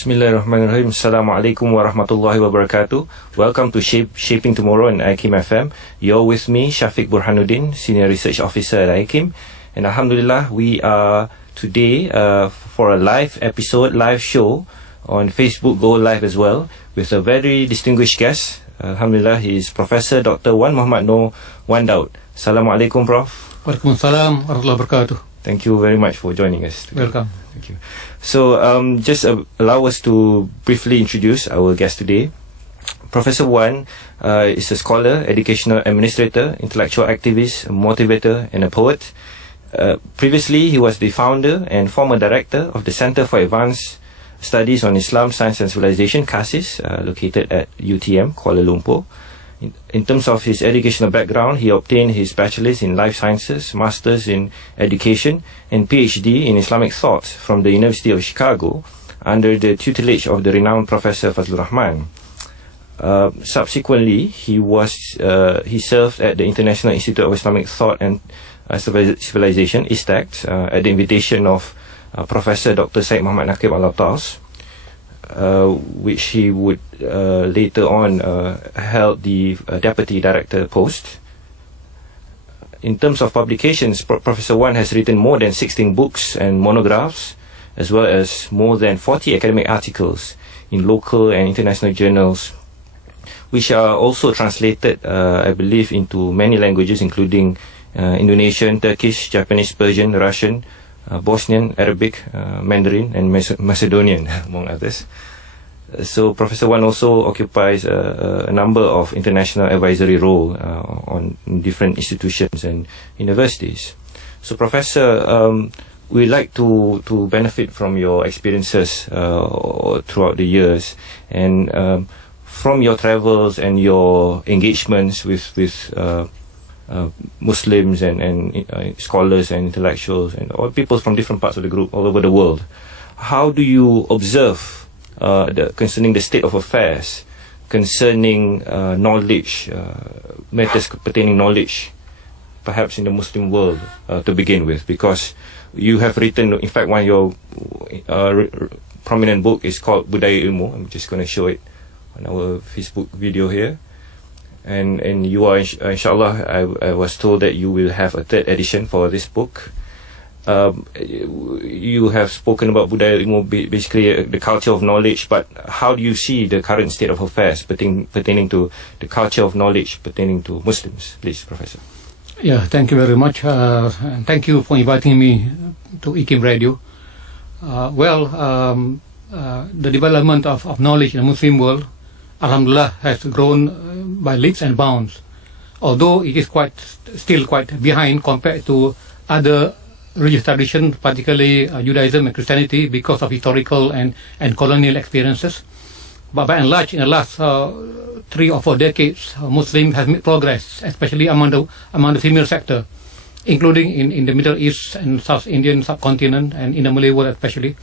Bismillahirrahmanirrahim. Assalamualaikum warahmatullahi wabarakatuh. Welcome to Shaping Tomorrow in IKIM FM. You're with me, Syafiq Burhanuddin, Senior Research Officer at IKIM. And Alhamdulillah, we are today for a live episode, live show on Facebook Go Live as well, with a very distinguished guest. Alhamdulillah, he is Professor Dr. Wan Mohd Wan Mohd. Assalamualaikum, Prof. Waalaikumsalam warahmatullahi wabarakatuh. Thank you very much for joining us today. Welcome. Thank you. So, just allow us to briefly introduce our guest today. Professor Wan is a scholar, educational administrator, intellectual activist, a motivator, and a poet. Previously, he was the founder and former director of the Center for Advanced Studies on Islam, Science and Civilization, CASIS, located at UTM, Kuala Lumpur. In terms of his educational background, he obtained his bachelor's in life sciences, master's in education, and PhD in Islamic thought from the University of Chicago under the tutelage of the renowned Professor Fazlur Rahman. Subsequently, he served at the International Institute of Islamic Thought and Civilization, ISTAC, at the invitation of Professor Dr. Syed Muhammad Naqib Al-Attas, which he would later on held the deputy director post. In terms of publications, Professor Wan has written more than 16 books and monographs, as well as more than 40 academic articles in local and international journals, which are also translated, I believe, into many languages, including Indonesian, Turkish, Japanese, Persian, Russian, Bosnian, Arabic, Mandarin, and Macedonian, among others. So Professor Wan also occupies a number of international advisory role on different institutions and universities. So Professor, we'd like to benefit from your experiences throughout the years, and from your travels and your engagements with Muslims and scholars and intellectuals and all people from different parts of the group all over the world. How do you observe concerning the state of affairs, concerning knowledge, matters pertaining knowledge, perhaps in the Muslim world to begin with? Because you have written, in fact, one of your prominent book is called Budaya Ilmu. I'm just going to show it on our Facebook video here. And you are, inshallah, I was told that you will have a third edition for this book. You have spoken about Budaya Ilmu, basically the culture of knowledge, but how do you see the current state of affairs pertaining to the culture of knowledge pertaining to Muslims? Please, Professor. Yeah, thank you very much. And thank you for inviting me to IKIM Radio. The development of knowledge in the Muslim world, Alhamdulillah, has grown by leaps and bounds, although it is still quite behind compared to other religious traditions, particularly Judaism and Christianity, because of historical and colonial experiences. But by and large, in the last 3 or 4 decades, Muslims have made progress, especially among the female sector, including in the Middle East and South Indian subcontinent and in the Malay world especially.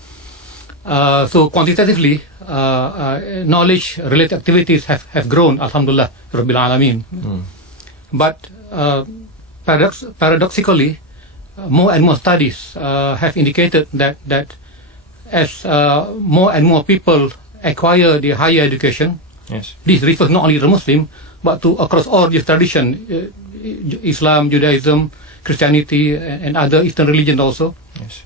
So quantitatively, knowledge-related activities have grown, Alhamdulillah, Rabbil Alameen. But paradoxically, more and more studies have indicated that as more and more people acquire the higher education, yes, this refers not only to Muslim, but to across all these traditions, Islam, Judaism, Christianity, and other Eastern religions also. yes,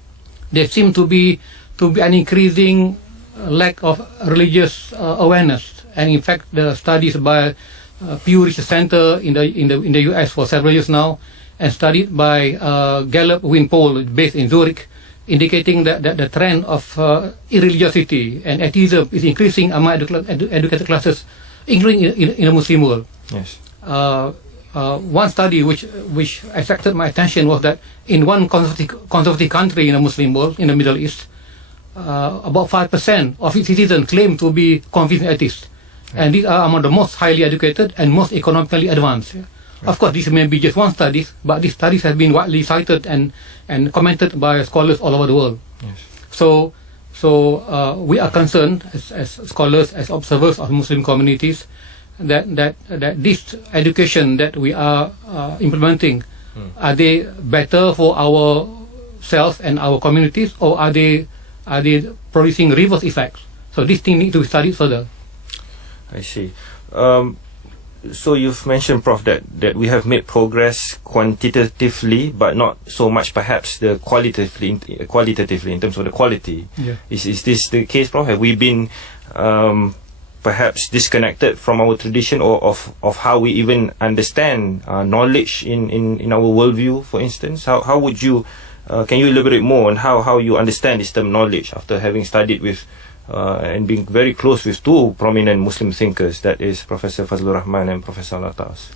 There seem to be an increasing lack of religious awareness, and in fact, the studies by Pew Research Center in the US for several years now, and studied by Gallup Win poll based in Zurich, indicating that the trend of irreligiosity and atheism is increasing among educated classes, including in the Muslim world. yes. One study which attracted my attention was that in one conservative country in the Muslim world, in the Middle East, about 5% of its citizens claim to be convinced atheists, and these are among the most highly educated and most economically advanced. Of course, this may be just one study, but these studies have been widely cited and commented by scholars all over the world. Yes. So we are concerned as scholars, as observers of Muslim communities, that this education that we are implementing, are they better for ourselves and our communities, or are they producing reverse effects So this thing needs to be studied further. I see. So you've mentioned, Prof, that we have made progress quantitatively, but not so much perhaps the qualitatively in terms of the quality. Yeah. Is this the case, Prof? Have we been perhaps disconnected from our tradition, or of how we even understand knowledge in our worldview, for instance? How would you can you elaborate more on how you understand this term knowledge after having studied with and being very close with two prominent Muslim thinkers, that is Professor Fazlur Rahman and Professor Alatas?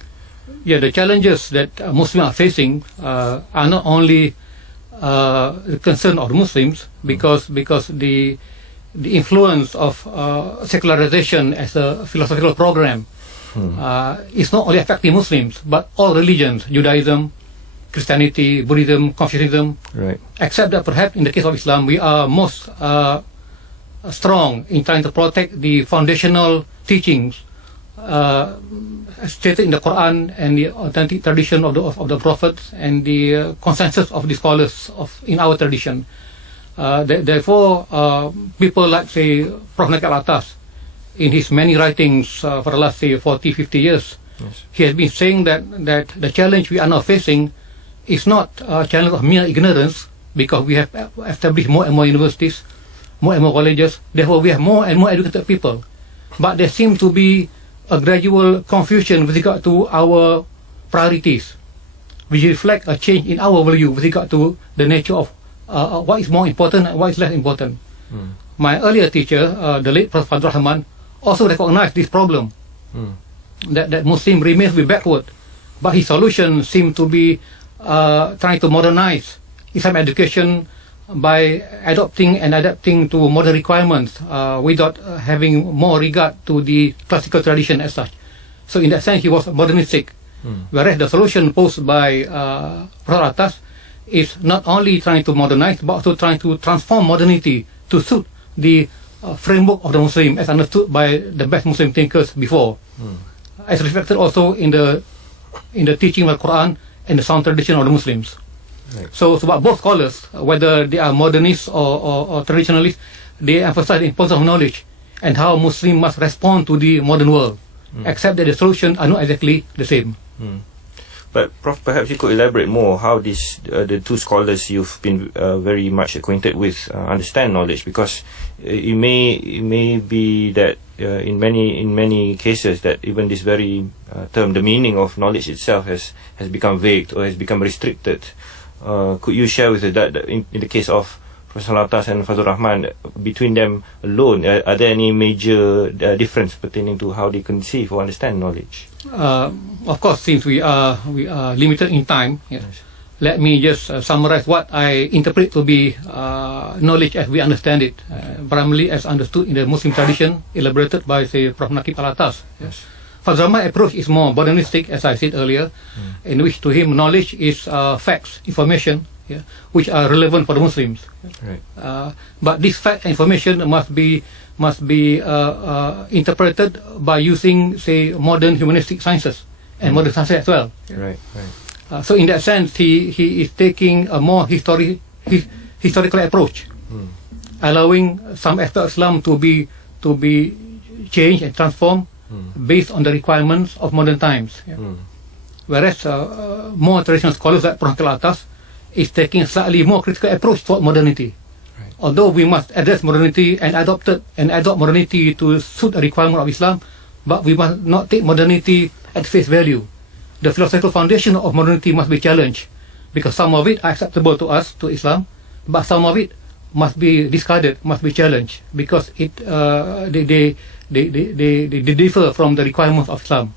Yeah, the challenges that Muslims are facing are not only the concern of the Muslims, because the influence of secularization as a philosophical program is not only affecting Muslims, but all religions, Judaism, Christianity, Buddhism, Confucianism. Right. Except that perhaps in the case of Islam, we are most strong in trying to protect the foundational teachings stated in the Quran and the authentic tradition of the prophets and the consensus of the scholars in our tradition. Therefore, people like, say, Prof. Nakib Alatas, in his many writings for the last, say, 40, 50 years, Yes. he has been saying that the challenge we are now facing is not a challenge of mere ignorance, because we have established more and more universities, more and more colleges, therefore we have more and more educated people. But there seems to be a gradual confusion with regard to our priorities, which reflect a change in our value with regard to the nature of what is more important and what is less important. My earlier teacher, the late Prof. Fazlur Rahman, also recognized this problem, that Muslim remains to be backward, but his solution seemed to be trying to modernize Islam education by adopting and adapting to modern requirements without having more regard to the classical tradition as such. So in that sense, he was modernistic. Whereas the solution posed by Prof. Alatas is not only trying to modernize, but also trying to transform modernity to suit the framework of the Muslim as understood by the best Muslim thinkers before, as reflected also in the teaching of the Quran and the sound tradition of the Muslims. Right. So both scholars, whether they are modernists or traditionalists, they emphasize the importance of knowledge and how Muslims must respond to the modern world, except that the solutions are not exactly the same. But Prof, perhaps you could elaborate more how these the two scholars you've been very much acquainted with understand knowledge, because it may be that in many cases that even this very term, the meaning of knowledge itself has become vague or has become restricted. Could you share with us that in the case of Professor Alatas and Fazlur Rahman, between them alone, are there any major difference pertaining to how they conceive or understand knowledge? Of course, since we are limited in time, yes, let me just summarize what I interpret to be knowledge as we understand it, primarily as understood in the Muslim tradition, elaborated by, say, Prof. Nakib Alatas. Yes. Fazlur Rahman's approach is more modernistic, as I said earlier, in which to him knowledge is facts, information, which are relevant for the Muslims. Right. But this fact and information must be interpreted by using, say, modern humanistic sciences and modern sciences as well. Right. So in that sense, he is taking a more historical approach, allowing some aspects of Islam to be changed and transformed based on the requirements of modern times. Whereas more traditional scholars like Prof. Alatas is taking a slightly more critical approach toward modernity. Right. Although we must address modernity and adopt modernity to suit the requirement of Islam, but we must not take modernity at face value. The philosophical foundation of modernity must be challenged, because some of it are acceptable to us, to Islam, but some of it must be discarded, must be challenged, because they differ from the requirements of Islam.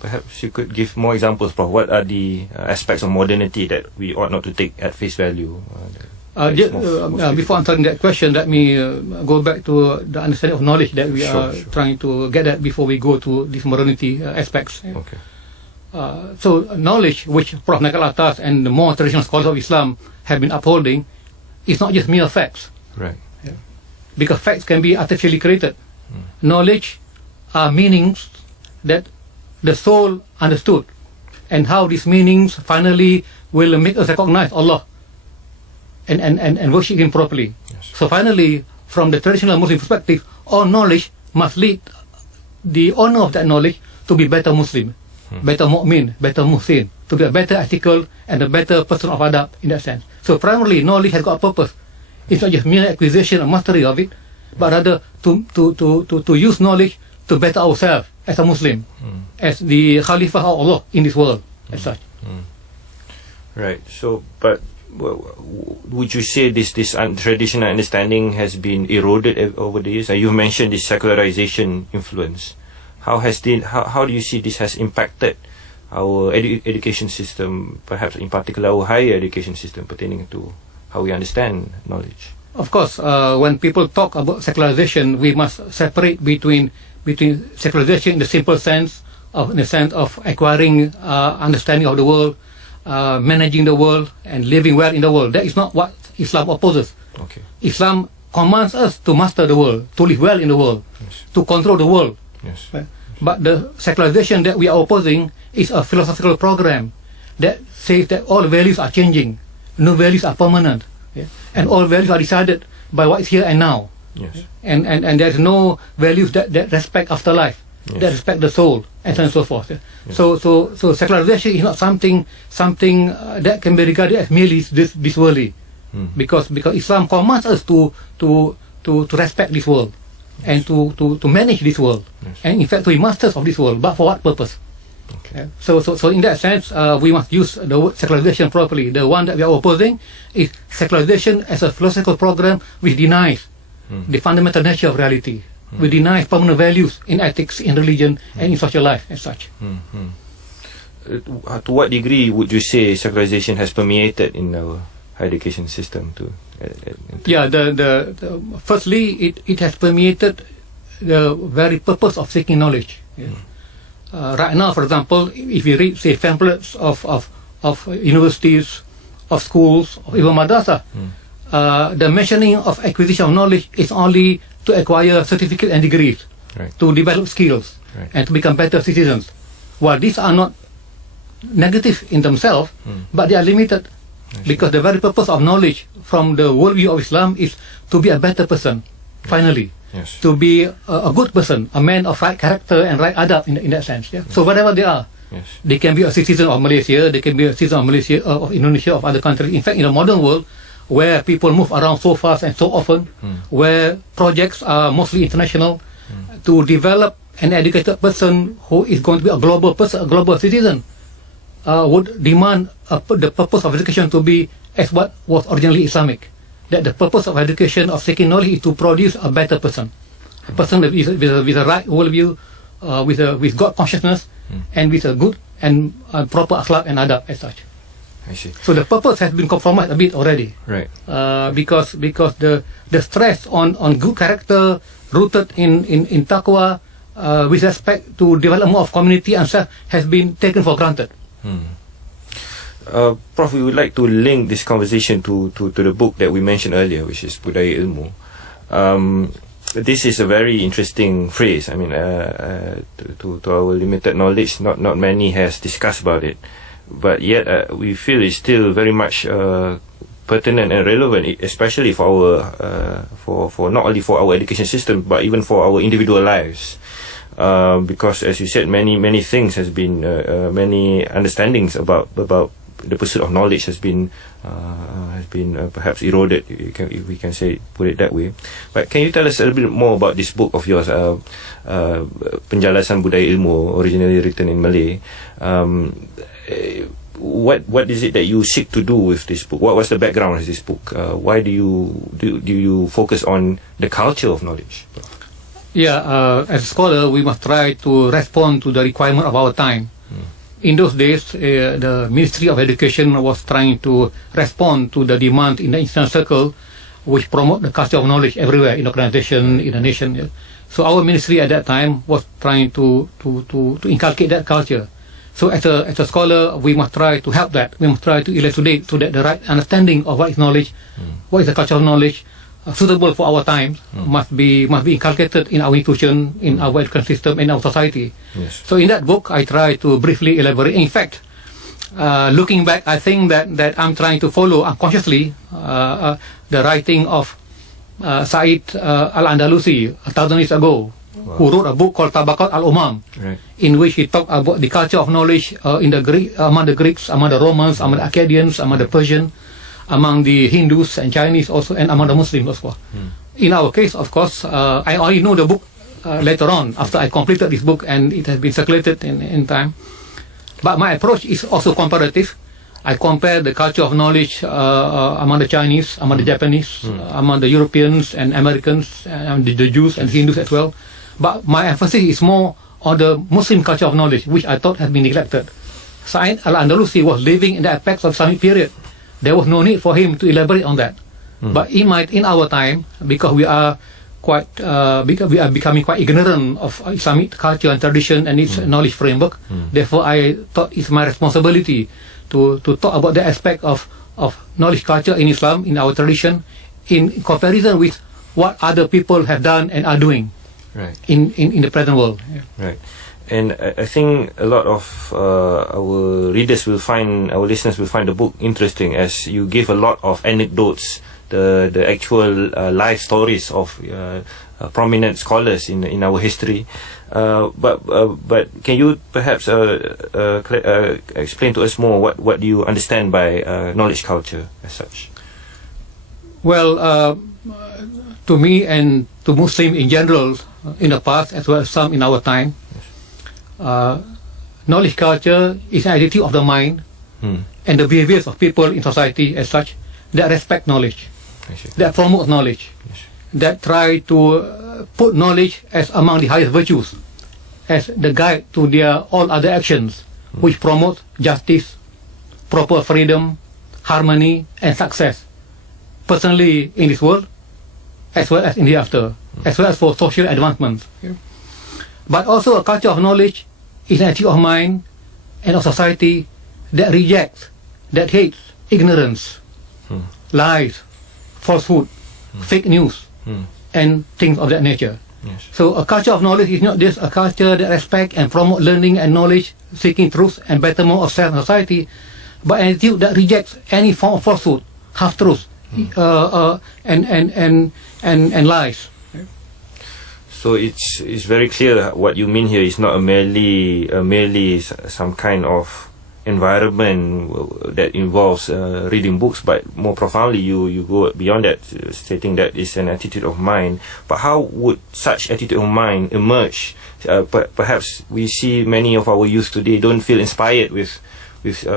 Perhaps you could give more examples, Prof. What are the aspects of modernity that we ought not to take at face value? Before answering that question, let me go back to the understanding of knowledge that we are trying to get at before we go to these modernity aspects. Okay. So knowledge, which Prof. Nakib Alatas and the more traditional scholars of Islam have been upholding, is not just mere facts. Right. Because facts can be artificially created. Knowledge are meanings that the soul understood, and how these meanings finally will make us recognize Allah and worship Him properly. Yes. So finally, from the traditional Muslim perspective, all knowledge must lead the owner of that knowledge to be better Muslim, better mu'min, better muhsin, to be a better ethical and a better person of adab in that sense. So primarily, knowledge has got a purpose. It's not just mere acquisition or mastery of it, but rather to use knowledge to better ourselves as a Muslim, as the Khalifah of Allah in this world, as such. Right. So, but would you say this traditional understanding has been eroded over the years? You mentioned this secularization influence. How do you see this has impacted our education system, perhaps in particular our higher education system, pertaining to how we understand knowledge? Of course, when people talk about secularization, we must separate between secularization in the simple sense of acquiring understanding of the world, managing the world, and living well in the world. That is not what Islam opposes. Okay. Islam commands us to master the world, to live well in the world, Yes. to control the world. Yes. Right? But the secularization that we are opposing is a philosophical program that says that all values are changing, no values are permanent, and all values are decided by what is here and now. Yes. And there's no values that respect afterlife, that respect the soul, and so on and so forth. Yes. So secularization is not something that can be regarded as merely this worldly, because Islam commands us to respect this world, and to manage this world, and in fact to be masters of this world. But for what purpose? Okay. So in that sense, we must use the word secularization properly. The one that we are opposing is secularization as a philosophical program which denies the fundamental nature of reality. We deny permanent values in ethics, in religion, and in social life as such. To what degree would you say secularization has permeated in our higher education system too? Yeah, the firstly, it has permeated the very purpose of seeking knowledge. Right now, for example, if you read, say, pamphlets of universities, of schools, or even madrasa, the mentioning of acquisition of knowledge is only to acquire certificates and degrees, to develop skills, and to become better citizens. While these are not negative in themselves, but they are limited, because the very purpose of knowledge from the worldview of Islam is to be a better person, finally. Yes. To be a good person, a man of right character and right adab in that sense. So whatever they are, they can be a citizen of Malaysia, they can be a citizen of Malaysia, of Indonesia, of other countries. In fact, in the modern world, where people move around so fast and so often, where projects are mostly international, to develop an educated person who is going to be a global person, a global citizen, would demand the purpose of education to be as what was originally Islamic. That the purpose of education, of seeking knowledge, is to produce a better person, a person with a right worldview, with God consciousness, and with a good and proper akhlaq and adab as such. I see. So the purpose has been compromised a bit already, Right. because the stress on good character rooted in taqwa, with respect to development of community and self, has been taken for granted. Prof, we would like to link this conversation to the book that we mentioned earlier, which is Budaya Ilmu. This is a very interesting phrase. I mean, to our limited knowledge, not many has discussed about it, but yet we feel it's still very much pertinent and relevant, especially for our for not only for our education system, but even for our individual lives. Because, as you said, many things has been many understandings about the pursuit of knowledge has been perhaps eroded, if we can say, put it that way. But can you tell us a little bit more about this book of yours, Penjelasan Budaya Ilmu, originally written in Malay? What is it that you seek to do with this book? What was the background of this book? Why do you focus on the culture of knowledge? Yeah, as a scholar, we must try to respond to the requirement of our time. In those days, the Ministry of Education was trying to respond to the demand in the international circle, which promote the culture of knowledge everywhere, in the organization, in the nation. So our ministry at that time was trying to inculcate that culture. So as a scholar, we must try to help that. We must try to elucidate so that the right understanding of what is knowledge, what is the culture of knowledge, suitable for our times, must be inculcated in our institution, in our education system, in our society. Yes. So in that book, I try to briefly elaborate. In fact, looking back, I think that I'm trying to follow unconsciously the writing of Said Al-Andalusi 1,000 years ago, who wrote a book called Tabaqat al-Umam, in which he talked about the culture of knowledge in the among the Greeks, among the Romans, among the Akkadians, among the Persian, among the Hindus and Chinese also, and among the Muslims also. In our case, of course, I only know the book later on, after I completed this book and it has been circulated in time. But my approach is also comparative. I compare the culture of knowledge among the Chinese, among the Japanese, among the Europeans and Americans, and the Jews and Hindus as well. But my emphasis is more on the Muslim culture of knowledge, which I thought has been neglected. Said Al-Andalusi was living in the apex of Islamic period. There was no need for him to elaborate on that. But in our time, because we are becoming quite ignorant of Islamic culture and tradition and its knowledge framework, therefore I thought it's my responsibility to talk about the aspect of knowledge culture in Islam, in our tradition, in comparison with what other people have done and are doing in the present world. Right. And I think a lot of our readers will find, our listeners will find the book interesting, as you give a lot of anecdotes, the actual life stories of prominent scholars in our history. But can you perhaps explain to us more what do you understand by knowledge culture as such? Well, to me and to Muslims in general, in the past as well as some in our time, knowledge culture is an attitude of the mind and the behaviors of people in society as such that respect knowledge, that promote knowledge, that try to put knowledge as among the highest virtues, as the guide to their all other actions, which promote justice, proper freedom, harmony and success, personally in this world as well as in the after, as well as for social advancement. But also a culture of knowledge is an attitude of mind and of society that rejects, that hates ignorance, lies, falsehood, fake news, and things of that nature. So a culture of knowledge is not just a culture that respects and promotes learning and knowledge, seeking truth and betterment of self and society, but an attitude that rejects any form of falsehood, half-truth, and lies. So it's very clear what you mean here is not merely some kind of environment that involves reading books, but more profoundly you go beyond that, stating that it's an attitude of mind. But how would such attitude of mind emerge? Perhaps we see many of our youth today don't feel inspired with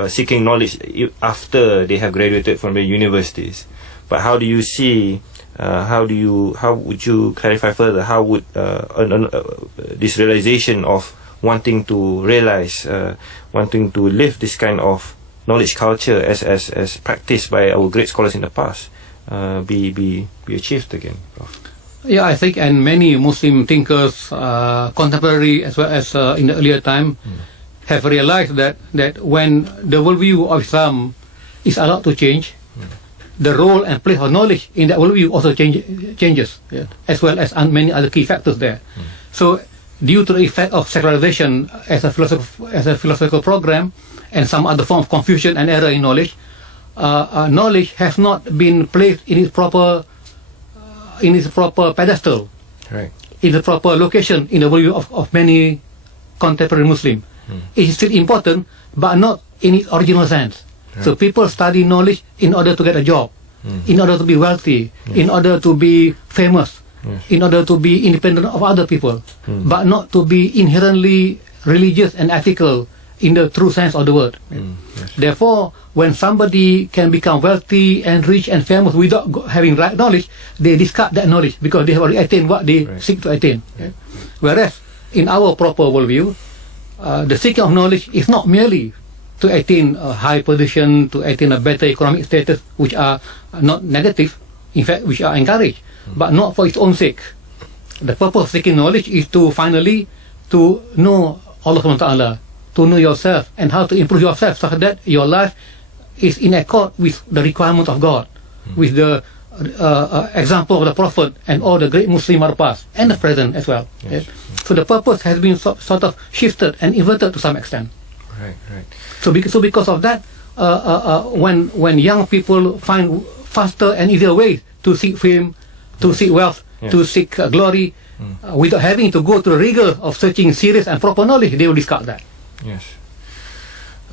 seeking knowledge after they have graduated from the universities. But how do you see? How would you clarify further? How would this realization of wanting to realize, wanting to live this kind of knowledge culture as practiced by our great scholars in the past, be achieved again, Prof? Yeah, I think, and many Muslim thinkers, contemporary as well as in the earlier time, have realized that when the worldview of Islam is allowed to change, the role and place of knowledge in that worldview also changes, as well as many other key factors there. So, due to the effect of secularization as a philosophical program and some other form of confusion and error in knowledge, knowledge has not been placed in its proper pedestal, in the proper location in the worldview of many contemporary Muslims. It is still important, but not in its original sense. So people study knowledge in order to get a job, in order to be wealthy, in order to be famous, in order to be independent of other people, but not to be inherently religious and ethical in the true sense of the word. Therefore, when somebody can become wealthy and rich and famous without having right knowledge, they discard that knowledge because they have already attained what they seek to attain. Whereas, in our proper worldview, the seeking of knowledge is not merely to attain a high position, to attain a better economic status, which are not negative, in fact, which are encouraged, but not for its own sake. The purpose of seeking knowledge is to finally to know Allah subhanahu wa ta'ala, to know yourself and how to improve yourself so that your life is in accord with the requirements of God, with the example of the Prophet and all the great Muslims of the past and the present as well. So the purpose has been sort of shifted and inverted to some extent. So because of that, when young people find faster and easier ways to seek fame, to seek wealth, to seek glory, without having to go through the rigor of searching serious and proper knowledge. They will discard that. Yes.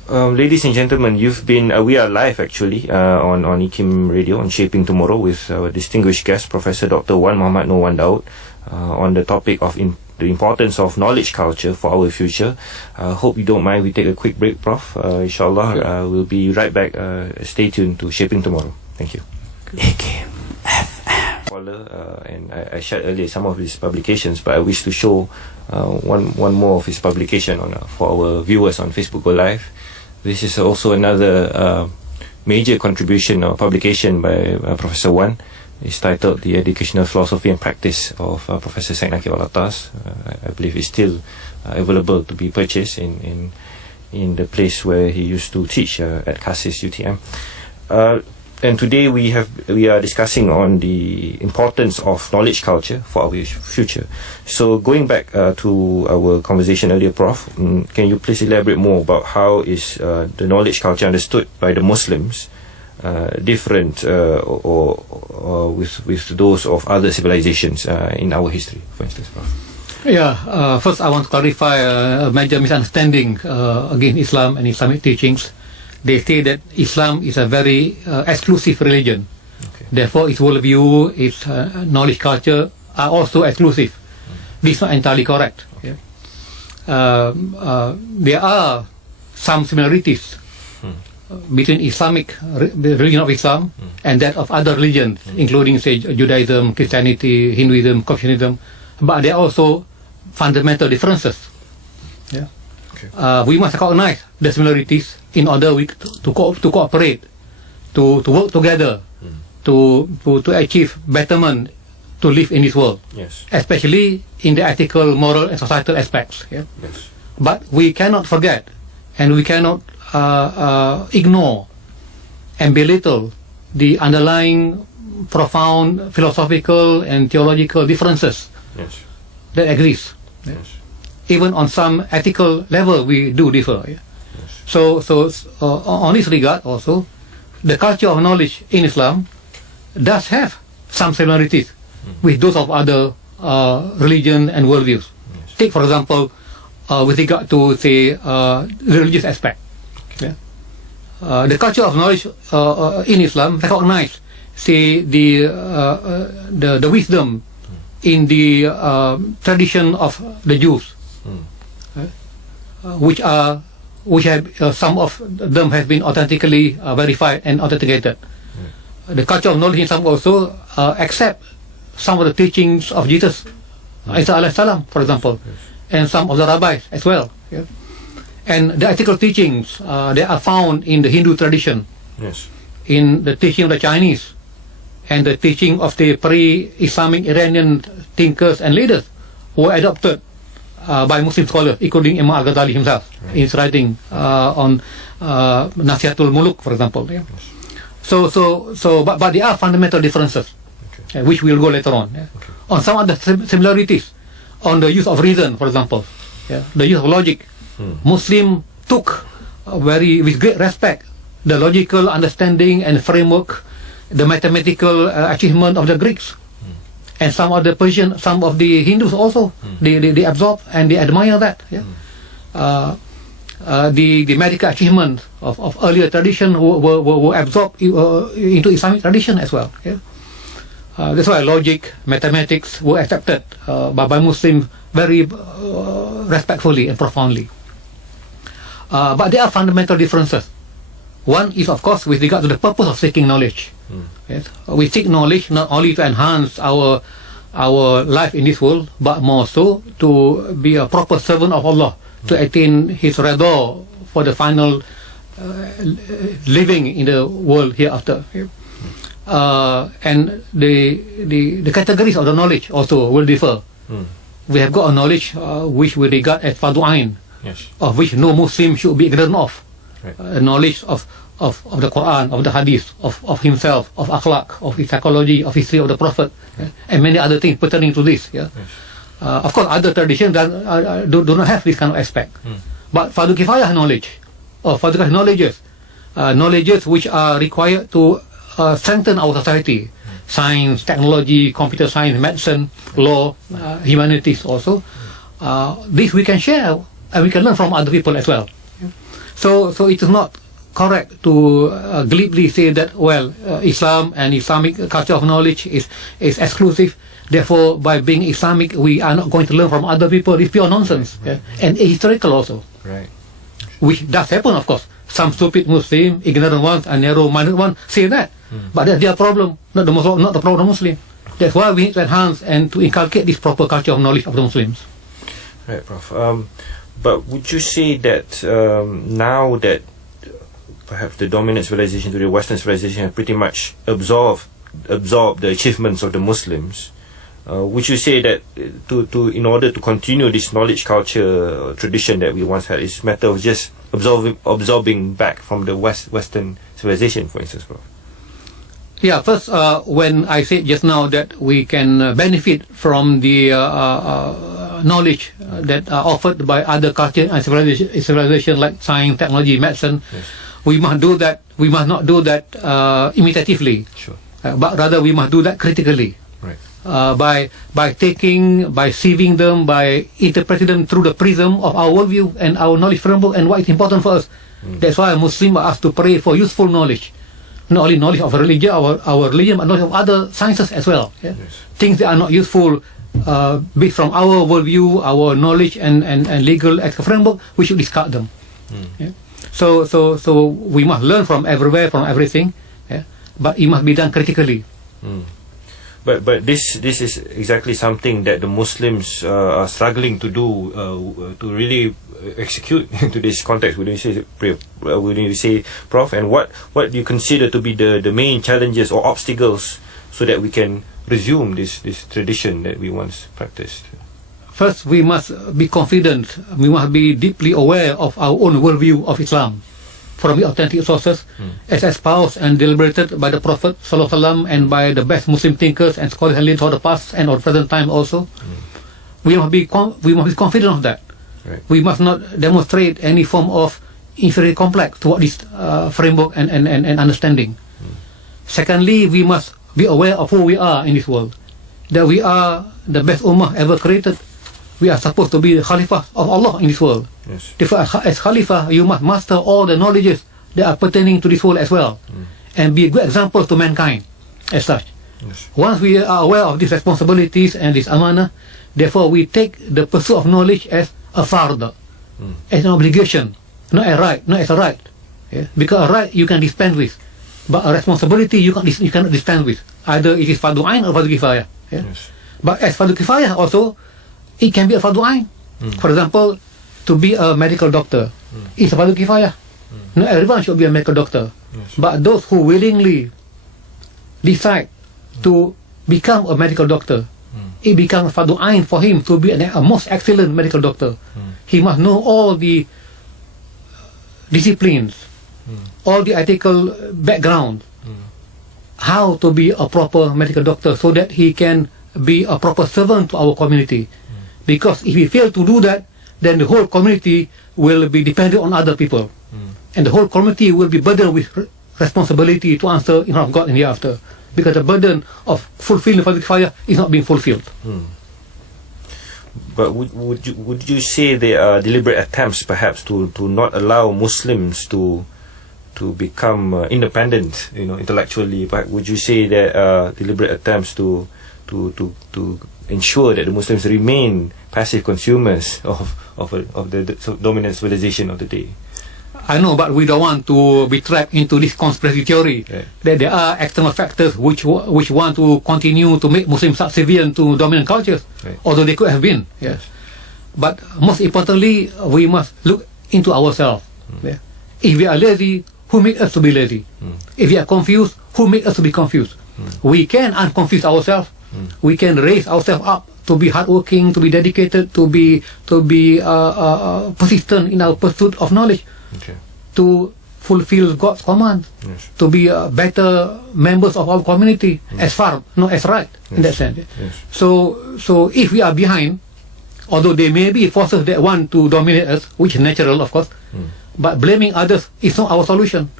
Ladies and gentlemen, we are live actually on IKIM Radio on Shaping Tomorrow with our distinguished guest, Professor Dr. Wan Mohd on the topic of the importance of knowledge culture for our future. Hope you don't mind we take a quick break, Prof. Inshallah, we'll be right back. Stay tuned to Shaping Tomorrow. Thank you. IKIM FM. And I shared earlier some of his publications, but I wish to show one more of his publication for our viewers on Facebook or Live. This is also another major contribution or publication by Professor Wan. It's titled The Educational Philosophy and Practice of Professor Syed Nakib Al-Atas. I believe it's still available to be purchased in the place where he used to teach at Cassis UTM. And today we are discussing on the importance of knowledge culture for our future. So going back to our conversation earlier, Prof, can you please elaborate more about how is the knowledge culture understood by the Muslims different or with those of other civilizations in our history, for instance, Prof? Yeah, first I want to clarify a major misunderstanding against Islam and Islamic teachings. They say that Islam is a very exclusive religion. Okay. Therefore, its worldview, its knowledge culture are also exclusive. This is not entirely correct. Okay. There are some similarities between the religion of Islam and that of other religions, including, say, Judaism, Christianity, Hinduism, Confucianism, but there are also fundamental differences. Yeah. Okay. We must recognize the similarities in order to cooperate, to work together, to achieve betterment, to live in this world. Yes. Especially in the ethical, moral, and societal aspects. Yeah? Yes. But we cannot forget, and we cannot ignore and belittle the underlying profound philosophical and theological differences that exist. Yes. Even on some ethical level, we do differ. Yeah? Yes. So on this regard also, the culture of knowledge in Islam does have some similarities with those of other religions and worldviews. Yes. Take, for example, with regard to, say, religious aspect. Okay. Yeah? The culture of knowledge in Islam recognize, say, the wisdom in the tradition of the Jews, which have some of them have been authentically verified and authenticated. The culture of knowledge in Islam also accept some of the teachings of Jesus, Isa alayhi salam, for example, and some of the rabbis as well. Yeah? And the ethical teachings they are found in the Hindu tradition, in the teaching of the Chinese, and the teaching of the pre-Islamic Iranian thinkers and leaders who were adopted by Muslim scholars, including Imam Al-Ghazali himself, in his writing on Nasihatul Muluk, for example. Yeah? But there are fundamental differences, which we'll go later on. Yeah? On some other similarities, on the use of reason, for example, the use of logic. Muslim took with great respect the logical understanding and framework, the mathematical achievement of the Greeks. And some of the Persian, some of the Hindus also, they absorb and they admire that. Yeah? The medical achievement of earlier tradition were absorbed into Islamic tradition as well. Yeah? That's why logic, mathematics were accepted by Muslims very respectfully and profoundly. But there are fundamental differences. One is, of course, with regard to the purpose of seeking knowledge. Yes? We seek knowledge not only to enhance our life in this world, but more so to be a proper servant of Allah, to attain His redha for the final living in the world hereafter. And the categories of the knowledge also will differ. We have got a knowledge which we regard as fardu ain, of which no Muslim should be ignorant of. Knowledge of the Quran, of the Hadith, of himself, of akhlaq, of his psychology, of history of the Prophet, and many other things pertaining to this. Of course, other traditions do not have this kind of aspect. But fardu kifayah knowledge, or fardu kifayah knowledges which are required to strengthen our society, science, technology, computer science, medicine, law, humanities also. This we can share and we can learn from other people as well. So it is not correct to glibly say that, well, Islam and Islamic culture of knowledge is exclusive. Therefore, by being Islamic, we are not going to learn from other people. It's pure nonsense, and ahistorical also. Right. Which does happen, of course. Some stupid Muslim, ignorant ones, and narrow-minded ones say that. But that's their problem, not the problem of Muslim. That's why we need to enhance and to inculcate this proper culture of knowledge of the Muslims. Right, Prof. But would you say that now that perhaps the dominant civilization to the Western civilization have pretty much absorbed the achievements of the Muslims, would you say that in order to continue this knowledge culture tradition that we once had, it's a matter of just absorbing back from the Western civilization, for instance, Prof? Yeah, first, when I said just now that we can benefit from the knowledge that are offered by other culture and civilization like science, technology, medicine, yes, we must do that. We must not do that imitatively, sure, but rather we must do that critically. right, by sieving them, by interpreting them through the prism of our worldview and our knowledge framework and what is important for us. That's why Muslims are asked to pray for useful knowledge, not only knowledge of religion, our religion, but knowledge of other sciences as well. yes, Things that are not useful, based from our worldview, our knowledge and legal framework, we should discard them. So we must learn from everywhere, from everything, but it must be done critically. But this is exactly something that the Muslims are struggling to do, to really execute into this context. Would you say, Prof? And what do you consider to be the main challenges or obstacles so that we can resume this tradition that we once practiced? First, we must be confident. We must be deeply aware of our own worldview of Islam from the authentic sources, as espoused and deliberated by the Prophet ﷺ and by the best Muslim thinkers and scholars and leaders of the past and of present time also. We must be confident of that. Right. We must not demonstrate any form of inferior complex toward this framework and understanding. Secondly, we must be aware of who we are in this world, that we are the best ummah ever created. We are supposed to be the Khalifah of Allah in this world. Yes. Therefore, as Khalifah, you must master all the knowledges that are pertaining to this world as well, and be a good example to mankind as such. Yes. Once we are aware of these responsibilities and this amanah, therefore we take the pursuit of knowledge as a fard, as an obligation, not a right, not as a right. Because a right you can dispense with, but a responsibility you cannot dispense with. Either it is fardu ain or fardu kifayah. Yes. But as fardu kifayah also, it can be a fardu ain. For example, to be a medical doctor is a fardu kifayah. Not everyone should be a medical doctor. Yes. But those who willingly decide to become a medical doctor, it becomes fardu ain for him to be a most excellent medical doctor. He must know all the disciplines, all the ethical background, how to be a proper medical doctor, so that he can be a proper servant to our community. Because if he fails to do that, then the whole community will be dependent on other people, and the whole community will be burdened with responsibility to answer in front of God in the hereafter, because the burden of fulfilling the fire is not being fulfilled. But would you say there are deliberate attempts perhaps to not allow Muslims to become independent, intellectually? But would you say there are deliberate attempts to ensure that the Muslims remain passive consumers of the dominant civilization of the day? I know, but we don't want to be trapped into this conspiracy theory, right, that there are external factors which want to continue to make Muslims subservient to dominant cultures, right, although they could have been. Yes. But most importantly, we must look into ourselves. If we are lazy, who made us to be lazy? If we are confused, who made us to be confused? We can unconfuse ourselves. We can raise ourselves up to be hardworking, to be dedicated, to be persistent in our pursuit of knowledge, to fulfill God's command, to be better members of our community, as far, not as right, in that sense. So if we are behind, although there may be forces that want to dominate us, which is natural, of course, but blaming others is not our solution,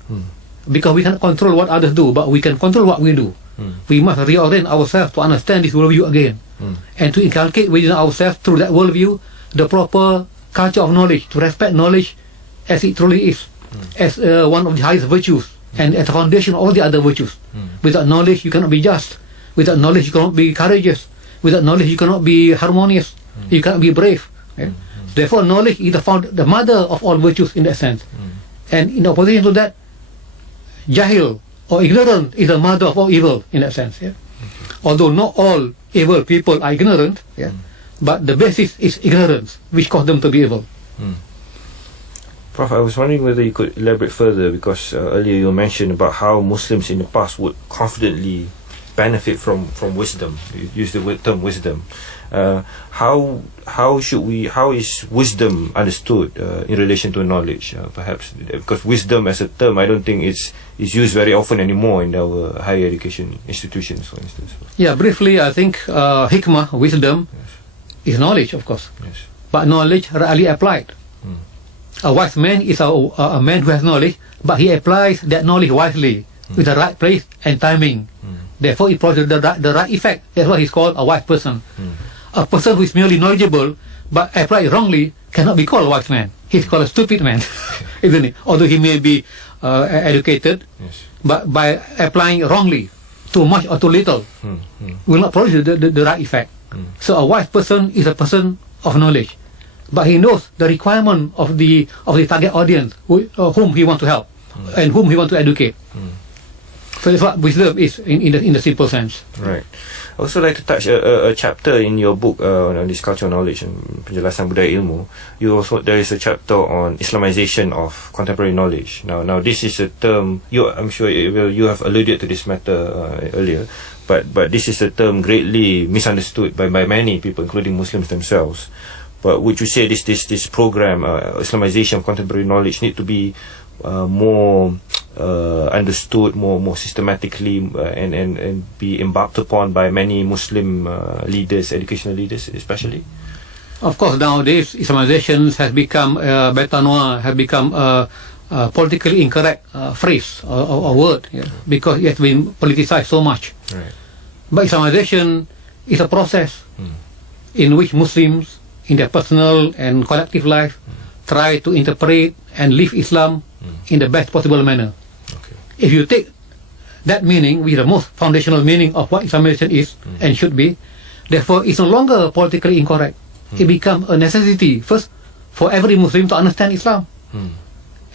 because we cannot control what others do, but we can control what we do. we must reorient ourselves to understand this worldview again, and to inculcate within ourselves through that worldview the proper culture of knowledge, to respect knowledge as it truly is, as one of the highest virtues, and as the foundation of all the other virtues. Without knowledge, you cannot be just. Without knowledge, you cannot be courageous. Without knowledge, you cannot be harmonious. You cannot be brave. Therefore, knowledge is the mother of all virtues in that sense. And in opposition to that, jahil or ignorant is the mother of all evil in that sense. Although not all evil people are ignorant, but the basis is ignorance, which causes them to be evil. Prof, I was wondering whether you could elaborate further, because earlier you mentioned about how Muslims in the past would confidently benefit from wisdom. You used the term wisdom. How is wisdom understood in relation to knowledge? Perhaps because wisdom as a term, I don't think is used very often anymore in our higher education institutions, for instance. Yeah, briefly, I think hikmah, wisdom, is knowledge, of course, but knowledge rarely applied. A wise man is a man who has knowledge, but he applies that knowledge wisely, with the right place and timing. Therefore, it produces the right effect. That's why he's called a wise person. A person who is merely knowledgeable but apply it wrongly cannot be called a wise man. He's called a stupid man, isn't it? Although he may be educated, but by applying wrongly, too much or too little, will not produce the right effect. So a wise person is a person of knowledge, but he knows the requirement of the target audience whom he wants to help and whom he wants to educate. So that's what wisdom is in the simple sense. Right. I also like to touch a chapter in your book on this culture of knowledge and penjelasan budaya ilmu. There is a chapter on Islamization of contemporary knowledge. Now this is a term I'm sure you have alluded to this matter earlier, but this is a term greatly misunderstood by many people, including Muslims themselves. But would you say this program, Islamization of contemporary knowledge, need to be more understood more systematically and be embarked upon by many Muslim leaders, educational leaders especially? Of course, nowadays Islamization has become bête noire, has become a politically incorrect phrase or word, because it has been politicized so much. Right. But Islamization is a process in which Muslims, in their personal and collective life, try to interpret and live Islam in the best possible manner. If you take that meaning, which is the most foundational meaning of what Islamization is and should be, therefore it's no longer politically incorrect. It becomes a necessity first for every Muslim to understand Islam.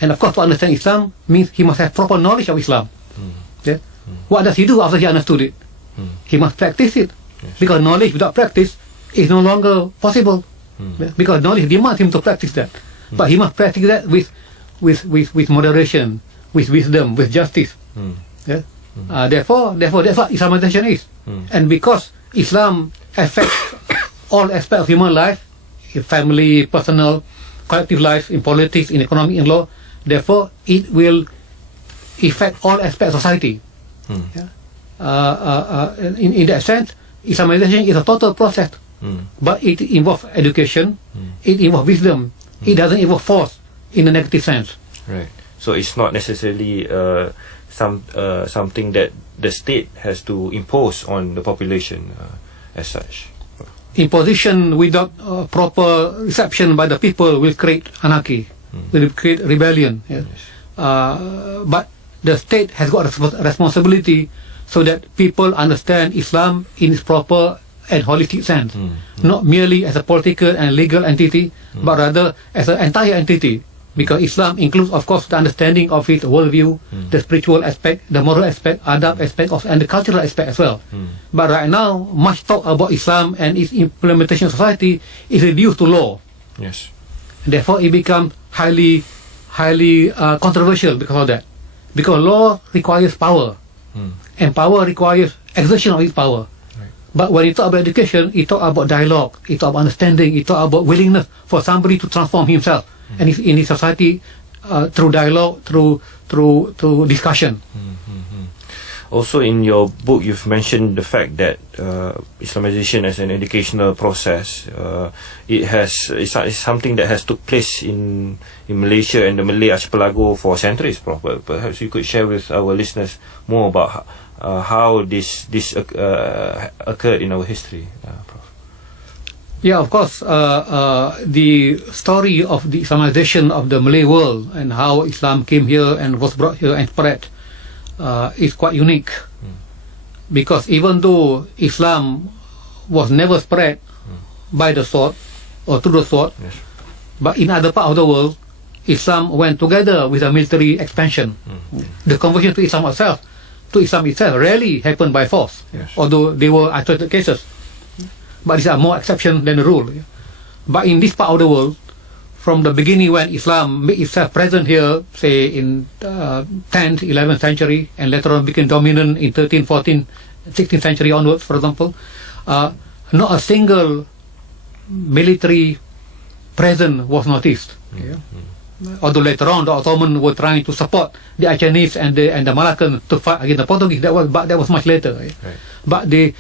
And of course, to understand Islam means he must have proper knowledge of Islam. What does he do after he understood it? He must practice it, because knowledge without practice is no longer possible. Because knowledge demands him to practice that, but he must practice that with moderation, with wisdom, with justice. Therefore that's what Islamization is. And because Islam affects all aspects of human life, in family, personal, collective life, in politics, in economy, in law, therefore it will affect all aspects of society. In that sense, Islamization is a total process, but it involves education, it involves wisdom, it doesn't involve force in a negative sense. Right. So it's not necessarily something that the state has to impose on the population as such. Imposition without proper reception by the people will create anarchy, will create rebellion. But the state has got a responsibility so that people understand Islam in its proper and holistic sense, not merely as a political and legal entity, but rather as an entire entity. Because Islam includes, of course, the understanding of its worldview, the spiritual aspect, the moral aspect, adab aspect, and the cultural aspect as well. But right now, much talk about Islam and its implementation in society is reduced to law. Yes. Therefore, it becomes highly controversial because of that. Because law requires power, and power requires exertion of its power. But when you talk about education, you talk about dialogue, you talk about understanding, you talk about willingness for somebody to transform himself and in his society through dialogue, through discussion. Also, in your book, you've mentioned the fact that Islamization as an educational process, it's something that has took place in Malaysia and the Malay archipelago for centuries, Prof. Perhaps you could share with our listeners more about how this occurred in our history, Prof. Yeah, of course. The story of the Islamization of the Malay world and how Islam came here and was brought here and spread is quite unique. Because even though Islam was never spread by the sword or through the sword, Yes. but in other part of the world, Islam went together with a military expansion. The conversion to Islam itself rarely happened by force, Yes. although they were isolated cases. But these are more exception than the rule. But in this part of the world, from the beginning when Islam made itself present here, say in 10th, 11th century, and later on became dominant in 13th, 14th, 16th century onwards, for example, not a single military presence was noticed. Although later on the Ottoman were trying to support the Acehnese and the Malaccan to fight against the Portuguese, that was much later. Right. But the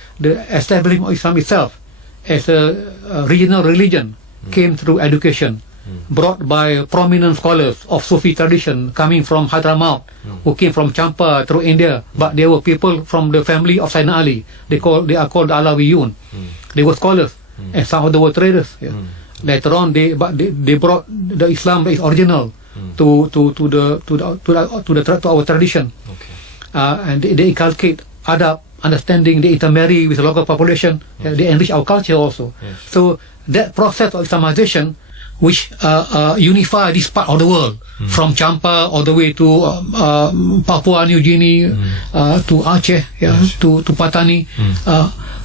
establishment of Islam itself as a regional religion came through education, brought by prominent scholars of Sufi tradition coming from Hadramaut, who came from Champa through India, but they were people from the family of Sayyidina Ali. They are called Alawiyun. They were scholars, and some of them were traders. Later on, they brought the Islam that is original to our tradition, and they inculcate adab, understanding, they intermarry with the local population, they enrich our culture also. So that process of Islamization, which unify this part of the world, from Champa all the way to Papua New Guinea, to Aceh, to Patani,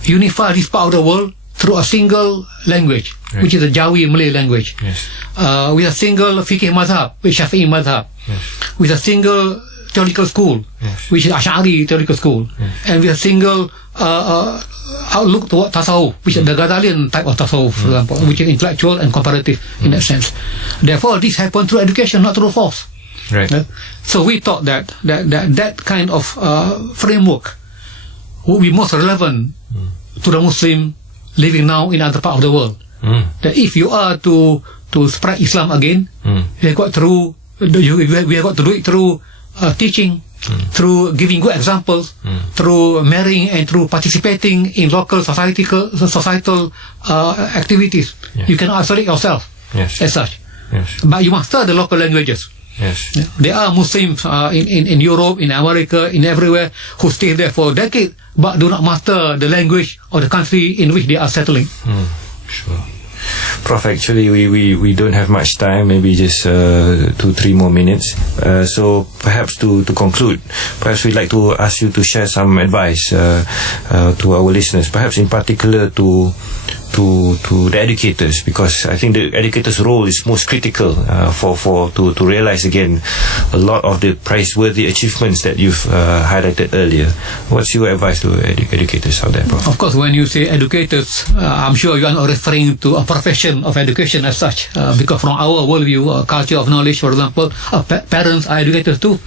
unify this part of the world through a single language, which is the Jawi Malay language, with a single fiqh mazhab, which is Shafi'i mazhab, with a single theological school, which is Ash'ari theological school, and with a single outlook toward tasawwuf, which is the Ghazalian type of tasawwuf, for example, which is intellectual and comparative in that sense. Therefore, this happened through education, not through force. Right. So we thought that kind of framework would be most relevant to the Muslim living now in other part of the world. That if you are to spread Islam again, we have got to do it through teaching, through giving good examples, through marrying and through participating in local societal activities. You cannot isolate yourself as such. But you master the local languages. There are Muslims in Europe, in America, in everywhere who stay there for decades but do not master the language of the country in which they are settling. Sure. Prof, actually we don't have much time, maybe just 2-3 more minutes, so perhaps to conclude, perhaps we'd like to ask you to share some advice to our listeners, perhaps in particular to the educators, because I think the educator's role is most critical to realize again a lot of the praiseworthy achievements that you've highlighted earlier. What's your advice to educators out there, Prof? Of course, when you say educators, I'm sure you are not referring to a profession of education as such, because from our worldview, culture of knowledge, for example, parents are educators too.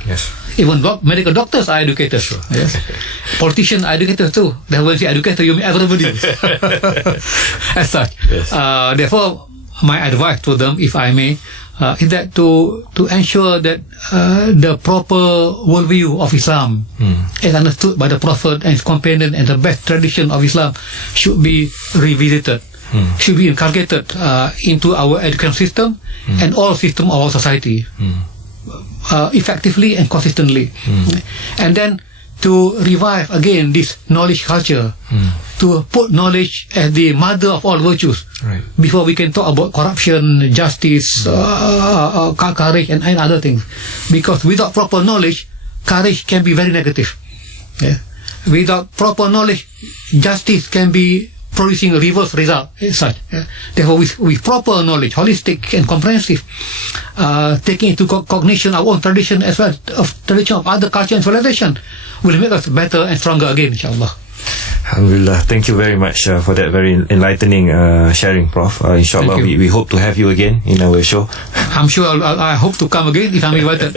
Even medical doctors are educators. Politicians are educators too. Then when you say educator, you mean everybody. As such. Therefore, my advice to them, if I may, is that to ensure that the proper worldview of Islam, as understood by the Prophet and his companion and the best tradition of Islam, should be revisited, should be inculcated into our education system and all system of our society. Effectively and consistently, and then to revive again this knowledge culture, to put knowledge as the mother of all virtues, before we can talk about corruption, justice, courage and other things, because without proper knowledge, courage can be very negative. Without proper knowledge, justice can be producing a reverse result as such. Therefore, with proper knowledge, holistic and comprehensive, taking into cognition our own tradition as well of tradition of other culture and civilization, will make us better and stronger again, inshallah. Alhamdulillah, thank you very much for that very enlightening sharing, Prof. Inshallah, we hope to have you again in our show. I'm sure I hope to come again if I'm invited.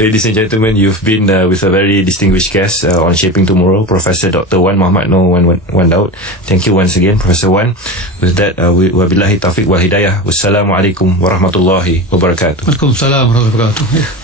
Ladies and gentlemen, you've been with a very distinguished guest on Shaping Tomorrow, Professor Dr. Wan Mohd Wan Daud. Thank you once again, Professor Wan. With that, wabillahi taufiq wal hidayah. Wassalamualaikum warahmatullahi wabarakatuh. Waalaikumsalam warahmatullahi wabarakatuh.